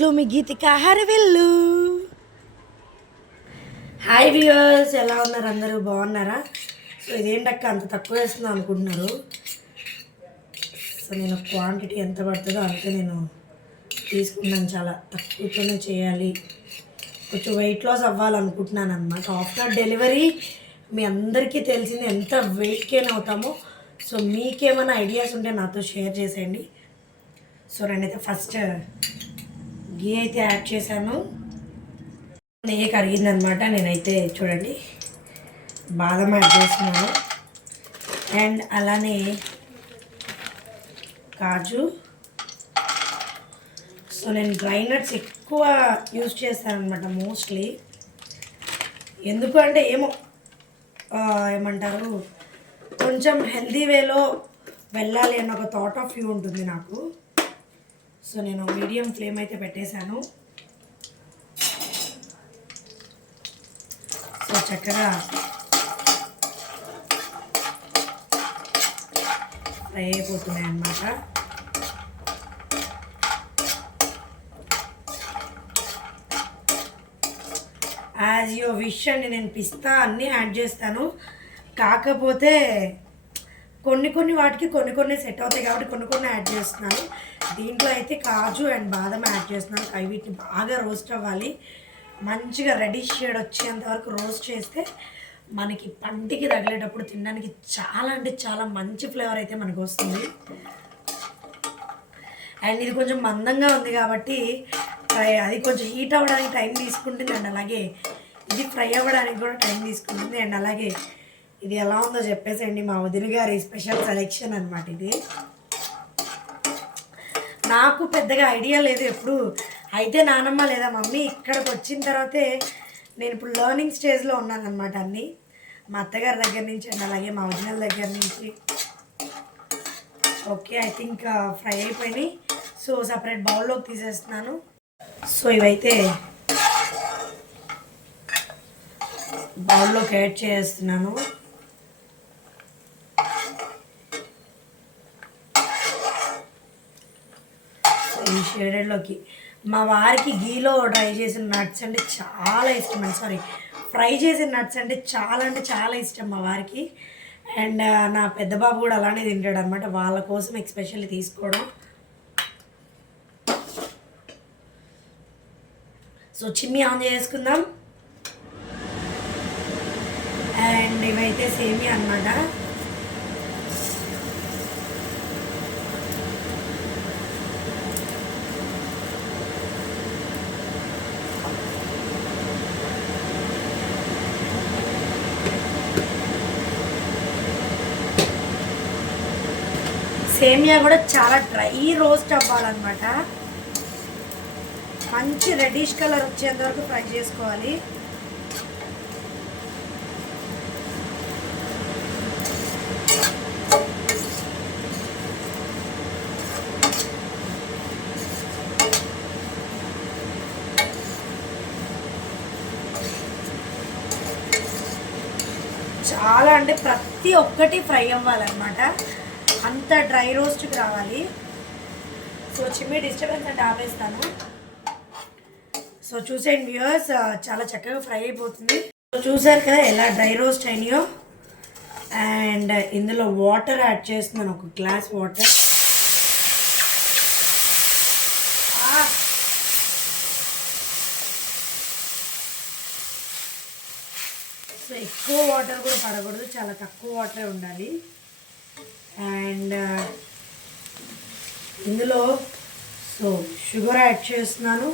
ఇట్లు మీ గీతిక హరవెల్లు. Hi viewers, ఎలా ఉన్నారు? అందరూ బాగున్నారా? సో ఇదేంటక్క అంత తక్కువ వేస్తుందో అనుకుంటున్నారు. సో నేను క్వాంటిటీ ఎంత పడుతుందో అంతే నేను తీసుకున్నాను. చాలా తక్కువతోనే చేయాలి, కొంచెం వెయిట్ లాస్ అవ్వాలనుకుంటున్నాను అనమాట. ఆఫ్టర్ డెలివరీ మీ అందరికీ తెలిసింది ఎంత వెయిట్ గెయిన్ అవుతామో. సో మీకేమైనా ఐడియాస్ ఉంటే నాతో షేర్ చేసేయండి. సో నేనైతే ఫస్ట్ గీ అయితే యాడ్ చేశాను. నెయ్యి కరిగిందనమాట. నేనైతే చూడండి బాదం యాడ్ చేస్తున్నాను, అండ్ అలానే కాజు. సో నేను డ్రై నట్స్ ఎక్కువ యూజ్ చేస్తాను అనమాట మోస్ట్లీ. ఎందుకు అంటే ఏమంటారు, కొంచెం హెల్దీ వేలో వెళ్ళాలి అన్న ఒక థాట్ ఆఫ్ వ్యూ ఉంటుంది నాకు. సో నేను మీడియం ఫ్లేమ్ అయితే పెట్టేశాను. సో చక్కగా ఫ్రై అయిపోతున్నాయి అన్నమాట. యాజ్ యువర్ విష్ అండి. నేను పిస్తా అన్నీ యాడ్ చేస్తాను, కాకపోతే కొన్ని వాటికి కొన్ని సెట్ అవుతాయి కాబట్టి కొన్ని యాడ్ చేస్తున్నాను. దీంట్లో అయితే కాజు అండ్ బాదం యాడ్ చేస్తున్నాను. అవి వీటిని బాగా రోస్ట్ అవ్వాలి, మంచిగా రెడిష్ షేడ్ వచ్చేంత వరకు రోస్ట్ చేస్తే మనకి పంటికి తగిలేటప్పుడు తినడానికి చాలా అంటే చాలా మంచి ఫ్లేవర్ అయితే మనకు వస్తుంది. అండ్ ఇది కొంచెం మందంగా ఉంది కాబట్టి అది కొంచెం హీట్ అవ్వడానికి టైం తీసుకుంటుంది, అండ్ అలాగే ఇది ఫ్రై అవ్వడానికి కూడా టైం తీసుకుంటుంది. అండ్ అలాగే ఇది ఎలా ఉందో చెప్పేసండి, మా వదిన గారి స్పెషల్ సెలెక్షన్ అనమాట. ఇది నాకు పెద్దగా ఐడియా లేదు ఎప్పుడు. అయితే నానమ్మ లేదా మమ్మీ ఇక్కడికి వచ్చిన తర్వాతే నేను ఇప్పుడు లెర్నింగ్ స్టేజ్లో ఉన్నాను అనమాట. అన్నీ మా అత్తగారి దగ్గర నుంచి అండ్ అలాగే మా వదినల దగ్గర నుంచి. ఓకే, ఐ థింక్ ఫ్రై అయిపోయినాయి. సో సపరేట్ బౌల్లోకి తీసేస్తున్నాను. సో ఇవైతే బౌల్లోకి యాడ్ చేస్తున్నాను. ఈ షేడెడ్లోకి మా వారికి గీలో డ్రై చేసిన నట్స్ అంటే చాలా ఇష్టం అండి. సారీ, ఫ్రై చేసిన నట్స్ అంటే చాలా ఇష్టం మా వారికి. అండ్ నా పెద్ద బాబు కూడా అలానే తింటాడు అనమాట. వాళ్ళ కోసం ఎస్పెషల్లీ తీసుకోవడం. సో చిమ్మి ఆన్ చేసుకుందాం. అండ్ ఇవైతే సేమియా అనమాట. సేమియా కూడా చాలా డ్రై రోస్ట్ అవ్వాలన్నమాట. మంచి రెడ్డిష్ కలర్ వచ్చేంత వరకు ఫ్రై చేసుకోవాలి. చాలా అంటే ప్రతి ఒక్కటి ఫ్రై అవ్వాలన్నమాట, అంత డ్రై రోస్ట్కి రావాలి. సో చిమ్మి డిస్టర్బెన్స్ అంటే ఆపేస్తాను. సో చూసేయండి వ్యూవర్స్, చాలా చక్కగా ఫ్రై అయిపోతుంది. సో చూసారు కదా ఎలా డ్రై రోస్ట్ అయినాయో. అండ్ ఇందులో వాటర్ యాడ్ చేస్తున్నాను, ఒక గ్లాస్ వాటర్. సో ఎక్కువ వాటర్ కూడా పడకూడదు, చాలా తక్కువ వాటరే ఉండాలి. అండ్ ఇందులో సో షుగర్ యాడ్ చేస్తున్నాను.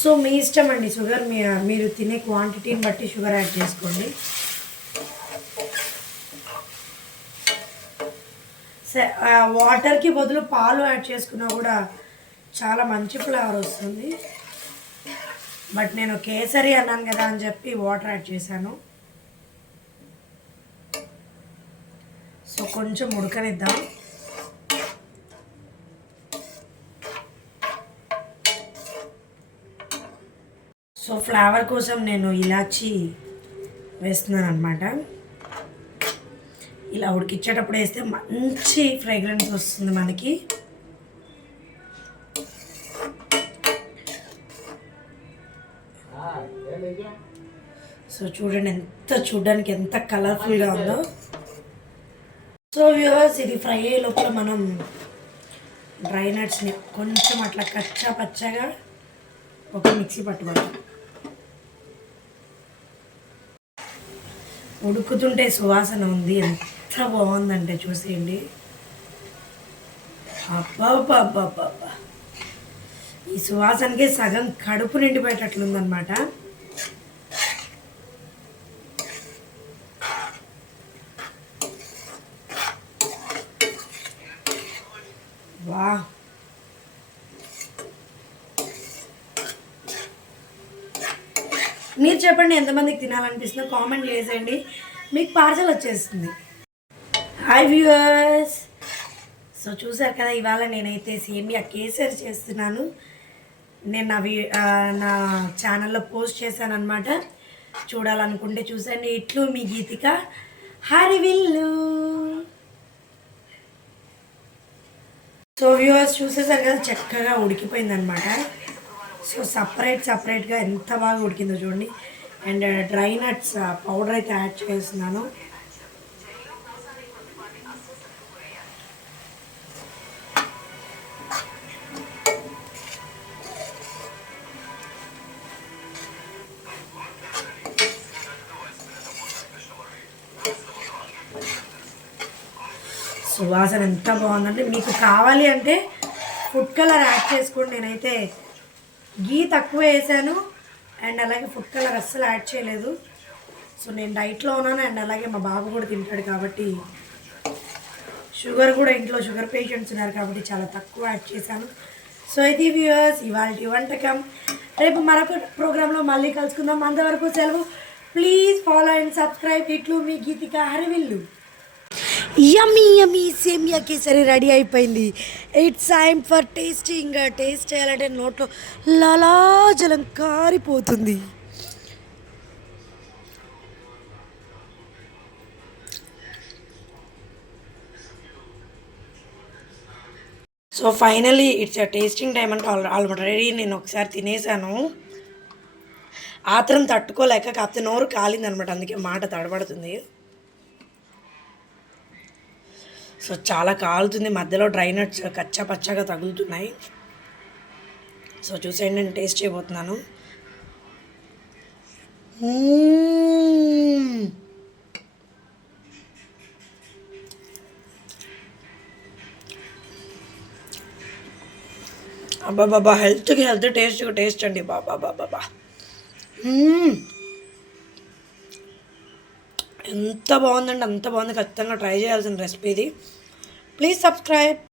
సో మీ ఇష్టం అండి, షుగర్ మీరు తినే క్వాంటిటీని బట్టి షుగర్ యాడ్ చేసుకోండి. వాటర్కి బదులు పాలు యాడ్ చేసుకున్నా కూడా చాలా మంచి ఫ్లేవర్ వస్తుంది. బట్ నేను కేసరి అన్నాను కదా అని చెప్పి వాటర్ యాడ్ చేశాను. సో కొంచెం ఉడకనిద్దాం. సో ఫ్లేవర్ కోసం నేను ఇలాచీ వేస్తున్నాను అనమాట. ఇలా ఉడికిచ్చేటప్పుడు వేస్తే మంచి ఫ్రేగ్రెన్స్ వస్తుంది మనకి. సో చూడండి చూడడానికి ఎంత కలర్ఫుల్గా ఉందో. సో వ్యూవర్స్, ఇది ఫ్రై అయ్యే లోపల మనం డ్రై నట్స్ని కొంచెం అట్లా కచ్చా పచ్చగా ఒక మిక్సీ పట్టుకోవాలి. ఉడుకుతుంటే సువాసన ఉంది, ఎంత బాగుందంటే చూసేయండి. అబ్బా, ఈ సువాసనకి సగం కడుపు నిండిపోయేటట్లుందనమాట. వా, మీరు చెప్పండి ఎంతమందికి తినాలనిపిస్తుందో కామెంట్ చేసేయండి, మీకు పార్సల్ వచ్చేస్తుంది. హాయ్ వ్యూవర్స్, సో చూసారు కదా, ఇవాళ నేనైతే సేమియా కేసరి చేస్తున్నాను. నేను నా ఛానల్లో పోస్ట్ చేశాను అనమాట. చూడాలనుకుంటే చూసండి. ఇట్లు మీ గీతిక హరివిల్లు. సో వ్యూవర్స్ చూసేసారు కదా, చక్కగా ఉడికిపోయిందనమాట. సో సపరేట్గా ఎంత బాగా ఉడికిందో చూడండి. అండ్ డ్రై నట్స్ పౌడర్ అయితే యాడ్ చేస్తున్నాను. సువాసన ఎంత బాగుందంటే, మీకు కావాలి అంటే ఫుడ్ కలర్ యాడ్ చేసుకోండి. నేనైతే గీ తక్కువ వేసాను అండ్ అలాగే ఫుడ్ కలర్ అస్సలు యాడ్ చేయలేదు. సో నేను డైట్లో ఉన్నాను అండ్ అలాగే మా బాబు కూడా తింటాడు కాబట్టి, షుగర్ కూడా ఇంట్లో షుగర్ పేషెంట్స్ ఉన్నారు కాబట్టి చాలా తక్కువ యాడ్ చేశాను. సో ఇది వ్యూవర్స్ ఇవాల్టి వంటకం. రేపు మరొక ప్రోగ్రాంలో మళ్ళీ కలుసుకుందాం. అంతవరకు సెలవు. Please follow and subscribe. ఇట్లు మీ గీతిక హరివిల్లు. యమ్మీ సేమియా కేసరి రెడీ అయిపోయింది. It's time for tasting. Taste చేయాలంటే నోట్లో లలాజలం కారిపోతుంది. So finally it's tasting time అంటే ఆల్రెడీ నేను ఒకసారి తినేసాను. ఆత్రం తట్టుకోలేక కాకపోతే నోరు కాలిందనమాట, అందుకే మాట తడబడుతుంది. సో చాలా కాలుతుంది, మధ్యలో డ్రై నట్స్ కచ్చా పచ్చగా తగులుతున్నాయి. సో చూసేయండి, నేను టేస్ట్ చేయబోతున్నాను. అబ్బాబాబా, హెల్త్కి హెల్త్, టేస్ట్కి టేస్ట్ అండి. బాబా ఎంత బాగుందండి, అంత బాగుంది. ఖచ్చితంగా ట్రై చేయాల్సిన రెసిపీ ఇది. Please subscribe.